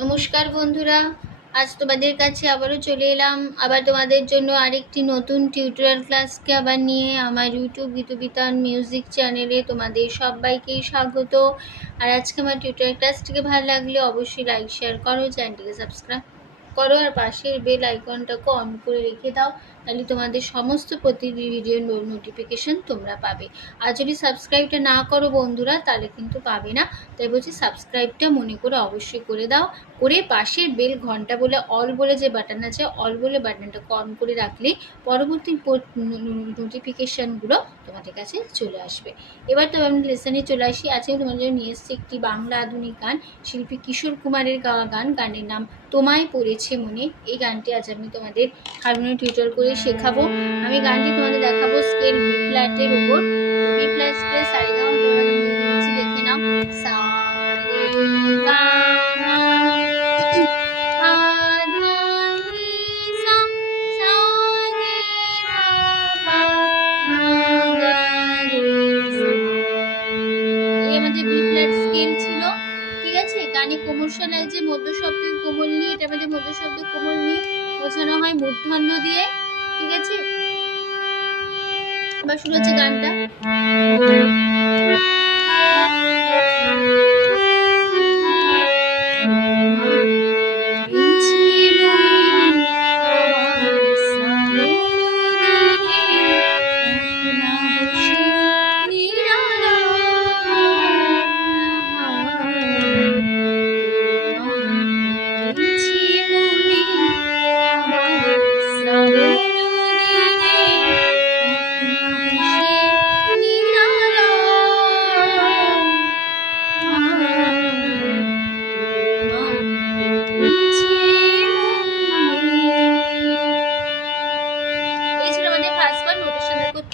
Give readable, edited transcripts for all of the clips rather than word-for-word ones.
নমস্কার বন্ধুরা, আজ তোমাদের কাছে আবারও চলে এলাম আবার তোমাদের জন্য আরেকটি নতুন টিউটোরিয়াল ক্লাসকে আবার নিয়ে আমার ইউটিউব গীতবিতান মিউজিক চ্যানেলে তোমাদের সবাইকেই স্বাগত। আর আজকে আমার টিউটোরিয়াল ক্লাসটিকে ভালো লাগলে অবশ্যই লাইক শেয়ার করো, চ্যানেলটিকে সাবস্ক্রাইব করো আর পাশের বেল আইকনটাকে অন করে রেখে দাও, তাহলে তোমাদের সমস্ত প্রতিটি ভিডিওর নোটিফিকেশন তোমরা পাবে। আর যদি সাবস্ক্রাইবটা না করো বন্ধুরা তাহলে কিন্তু পাবে না, তাই বলছি সাবস্ক্রাইবটা মনে করে অবশ্যই করে দাও, করে পাশের বেল ঘন্টা বলে অল বলে যে বাটন আছে, অল বলে বাটনটা অন করে রাখলে পরবর্তী নোটিফিকেশানগুলো তোমাদের কাছে চলে আসবে। এবার তো আমি লেসনে চলে আসি। আজকে তোমাদের জন্য নিয়ে এসেছি একটি বাংলা আধুনিক গান, শিল্পী কিশোর কুমারের গাওয়া গান। গানের নাম তোমায় পড়েছে মনে। এই গানটি আজ আমি তোমাদের হারমোনিয়াম টিউটোর করে শেখাবো। আমি গানটি তোমাদের দেখাবো স্কেল বি ফ্ল্যাটের উপর। বি ফ্ল্যাট স্কেল সারেগামা তোমরা নিচে দেখে নাও। সা রে গা মা পা ধা নি সা, সা রে গা মা পা গা রে সা। এই আমাদের বি ফ্ল্যাট স্কেল ছিল, ঠিক আছে। গানে কোমল স্বর লাগছে, মধ্য শব্দ কোমল নিয়ে, এটা আমাদের মধ্য শব্দ কোমল নিয়ে বোঝানো হয় মূর্ধন্য দিয়ে, ঠিক আছে। এবার শুরু হচ্ছে গানটা।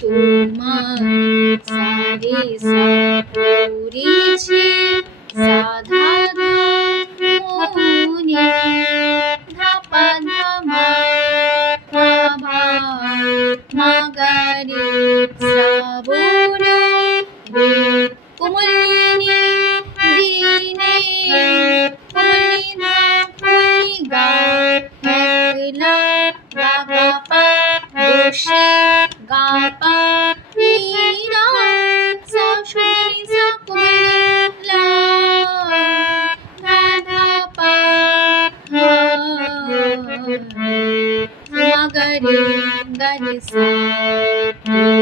তোমার সা রে সা পড়েছে সা ধা ধা মনে, ধা পা ধা মা পা ভা মা গা রে সা বড় রে কোমল নি দিনে কোমল নি ধা কোমল গা একলা গা গা পা বসে গা পা নি রা সা শুনি সা কোমল লা ধা ধা পা হা মা গা রে সা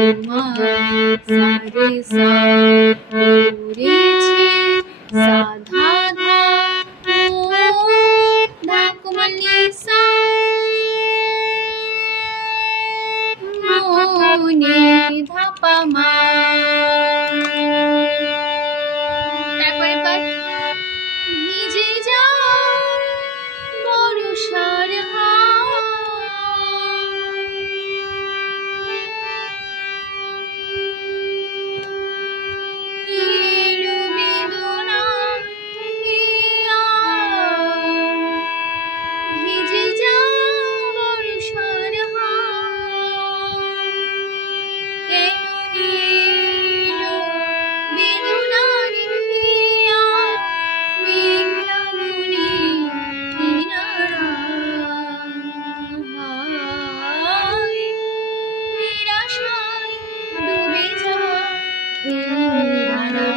তোমার সা রে সা পড়েছে সা ধা ধা ধা কোমল নি সা মনে ধা পা মা। তারপরে পাঠ ভিজে যায় বর্ষার হাওয়া, এলো বেদনা হিয়া, ভিজে যায় বর্ষার হাওয়া, কেন এলো বেদনার হিয়া, মেঘলা মনে কিনারা, নিরাশায় ডুবে যায় নিরালা।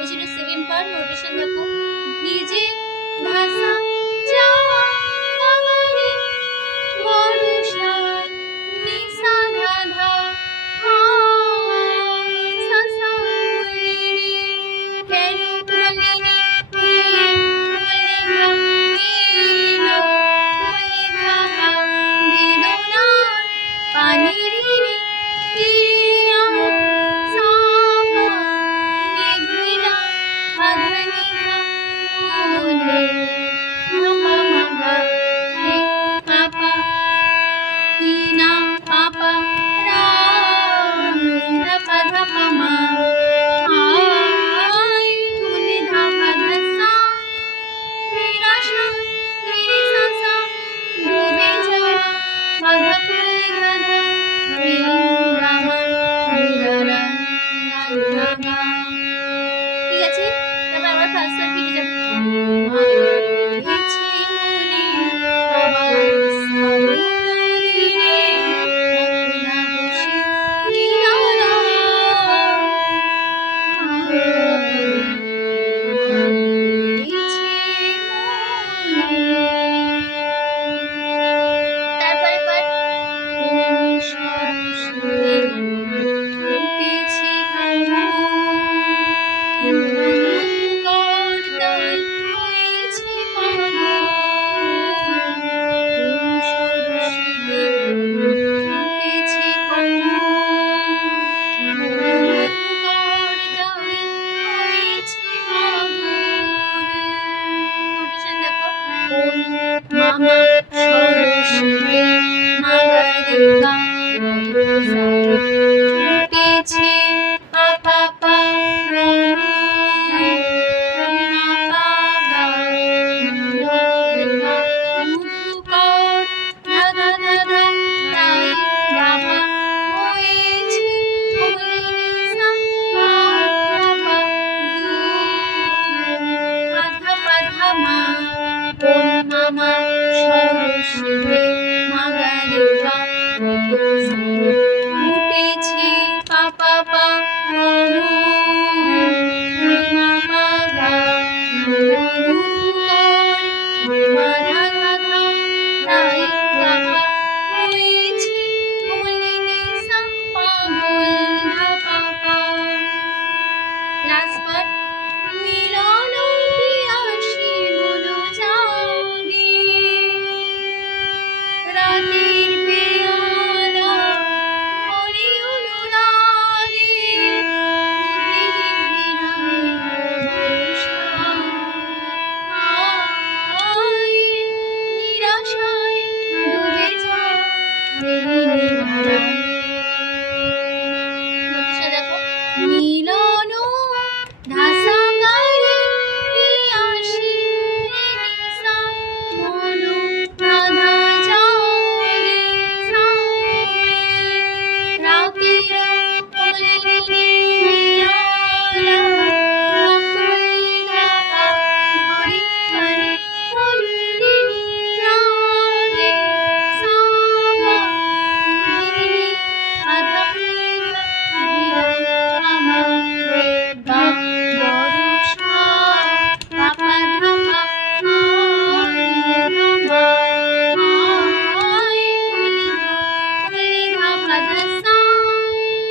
এই ছিল সেকেন্ড পার্ট। নোটেশন দেখো, ভিজে ভাসা যাওয়া বাগানে বর্ষার নিশা ধা ধা হা সা সা নি কেন কোমলিনী কোমলে ধা এলো কোমলে ধা হা বেদনার পানির পিয়া সা ভা মেঘলা আধানি ধা মনে লাস্ট ফিরে যাবে মাগেছে মনে আমার সাবধানে একলা বসে নিরালায় মাগেছে মনে। তারপরে পাঠ কোন সরস্বতী ফুটেছে কর্তায় হয়েছে পাগল কোন সরস্বতী ফুটেছে কর্তায় হয়েছে পাগল। নোটেশন দেখো কোন মামা সরস্বতী মাগারে গা ফুটেছে পাপা পা মামা সরস্বতী মাগারে গা ফুটেছে পাপা পা মামা গা মারা রাধা তাই বাবা হয়েছে বলিনি পাগল ধাপা। লাস্ট পার্ট মিলন পিয়াসী বলো জাগে রাতের পেয়ালা ভরে অনুরাগে নিরাশায় ডুবে যায় দেখো মিলন ধাসা গায়ে পিয়াসী নিশা মন রাধা জাগে সামনে রাতের কলিনী পিয়ালা রাতুলি ধাপা ভরে ভরে কলিনী রাগে সামা আধা আমার গা বরষা পাপা ধাপা ধাপা ধাসা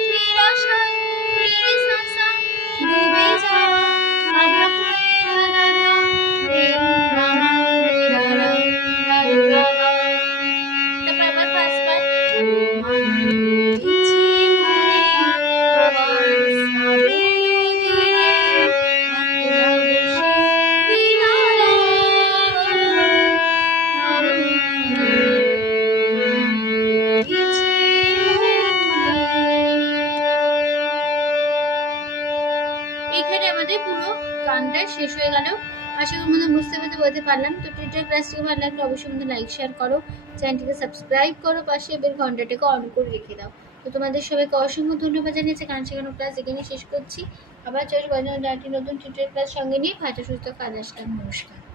নিরাশায় নিঃশ্বাসা ডুবে যায় আধা রাধা রে রামা রাধা রাধা। তারপর আবার ফার্স্ট পার্ট মাগেছে মনে আমার সাবধানে একলা বসে নিরালায় মাগেছে মনে। এখানে আমাদের পুরো গানটা শেষ হয়ে গেল। আশা করি তোমাদের বুঝতে পারলাম। তো টিউটোরিয়াল ক্লাসটিকে ভালো লাগলে অবশ্যই আমাদের লাইক শেয়ার করো, চ্যানেলটিকে সাবস্ক্রাইব করো, পাশে বেল ঘন্টাটাকে অন করে রেখে দাও। তো তোমাদের সবাইকে অসংখ্য ধন্যবাদ জানিয়েছে। গান শেখানো ক্লাস এখানে শেষ করছি। আবার চলে নতুন টিউটোরিয়াল ক্লাস সঙ্গে নিয়ে ভালো সুস্থ কাজ আসলাম। নমস্কার।